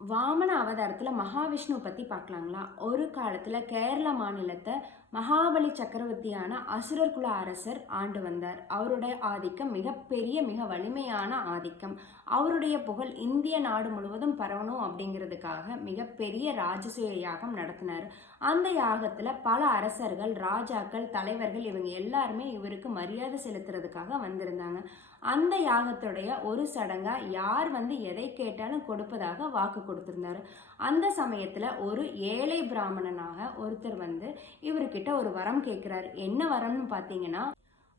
வாமன அவதாரத்தில் மகாவிஷ்ணு பற்றி பார்க்கலாங்களா? ஒரு காலத்தில் கேரள மாநிலத்தை மகாபலி சக்கரவர்த்தியான அசுரர் குல அரசர் ஆண்டு வந்தார். அவருடைய ஆதிக்கம் மிகப்பெரிய மிக வலிமையான ஆதிக்கம். அவருடைய புகழ் இந்திய நாடு முழுவதும் பரவணும் அப்படிங்கிறதுக்காக மிகப்பெரிய ராஜசூய யாகம் நடத்தினார். அந்த யாகத்தில் பல அரசர்கள், ராஜாக்கள், தலைவர்கள் இவங்க எல்லாருமே இவருக்கு மரியாதை செலுத்துறதுக்காக வந்திருந்தாங்க. அந்த யாகத்துடைய ஒரு சடங்கா யார் எதை கேட்டாலும் கொடுப்பதாக வாக்கு கொடுத்திருந்தாரு. அந்த சமயத்துல ஒரு ஏழை பிராமணனாக ஒருத்தர் இவர்கிட்ட ஒரு வரம் கேட்கிறாரு. என்ன வரம்னு பாத்தீங்கன்னா,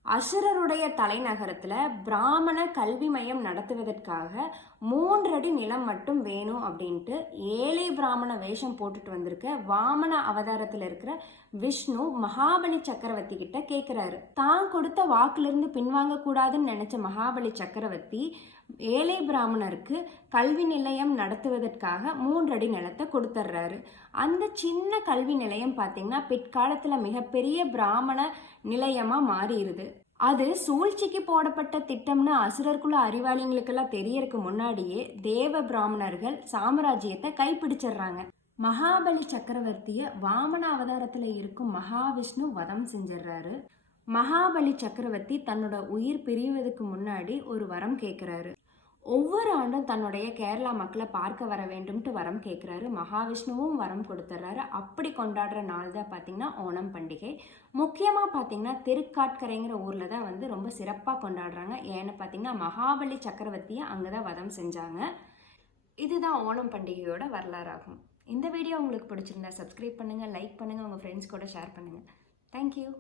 அசுரருடைய தலைநகரத்துல பிராமண கல்வி மையம் நடத்துவதற்காக 3 அடி நிலம் மட்டும் வேணும் அப்படின்ட்டு ஏழை பிராமண வேஷம் போட்டுட்டு வந்திருக்க வாமன அவதாரத்துல இருக்கிற விஷ்ணு மகாபலி சக்கரவர்த்தி கிட்ட கேட்கிறாரு. தான் கொடுத்த வாக்குல பின்வாங்க கூடாதுன்னு நினைச்ச மகாபலி சக்கரவர்த்தி ஏழை பிராமணருக்கு கல்வி நிலையம் நடத்துவதற்காக 3 அடி நிலத்தை கொடுத்துட்றாரு. அந்த சின்ன கல்வி நிலையம் பார்த்தீங்கன்னா பிற்காலத்துல மிகப்பெரிய பிராமண நிலையமா மாறிடுது. அது சூழ்ச்சிக்கு போடப்பட்ட திட்டம்னு அசுரர்குல அறிவாளிகளுக்கெல்லாம் தெரியறதுக்கு முன்னாடியே தேவ பிராமணர்கள் சாம்ராஜ்யத்தை கைப்பிடிச்சிடுறாங்க. மகாபலி சக்கரவர்த்திய வாமன அவதாரத்துல இருக்கும் மகாவிஷ்ணு வதம் செஞ்சிடறாரு. மகாபலி சக்கரவர்த்தி தன்னோட உயிர் பிரிவதற்கு முன்னாடி ஒரு வரம் கேட்கிறாரு. ஒவ்வொரு ஆண்டும் தன்னுடைய கேரளா மக்களை பார்க்க வர வேண்டும்ட்டு வரம் கேட்குறாரு. மகாவிஷ்ணுவும் வரம் கொடுத்துட்றாரு. அப்படி கொண்டாடுற நாள் தான் பார்த்தீங்கன்னா ஓணம் பண்டிகை. முக்கியமாக பார்த்தீங்கன்னா திருக்காட்கரைங்கிற ஊரில் தான் ரொம்ப சிறப்பாக கொண்டாடுறாங்க. ஏன்னு பார்த்தீங்கன்னா மகாபலி சக்கரவர்த்தியை அங்கே தான் வதம் செஞ்சாங்க. இதுதான் ஓணம் பண்டிகையோட வரலாறாகும். இந்த வீடியோ உங்களுக்கு பிடிச்சிருந்தா சப்ஸ்கிரைப் பண்ணுங்கள், லைக் பண்ணுங்கள், உங்கள் ஃப்ரெண்ட்ஸ் கூட ஷேர் பண்ணுங்கள். தேங்க்யூ.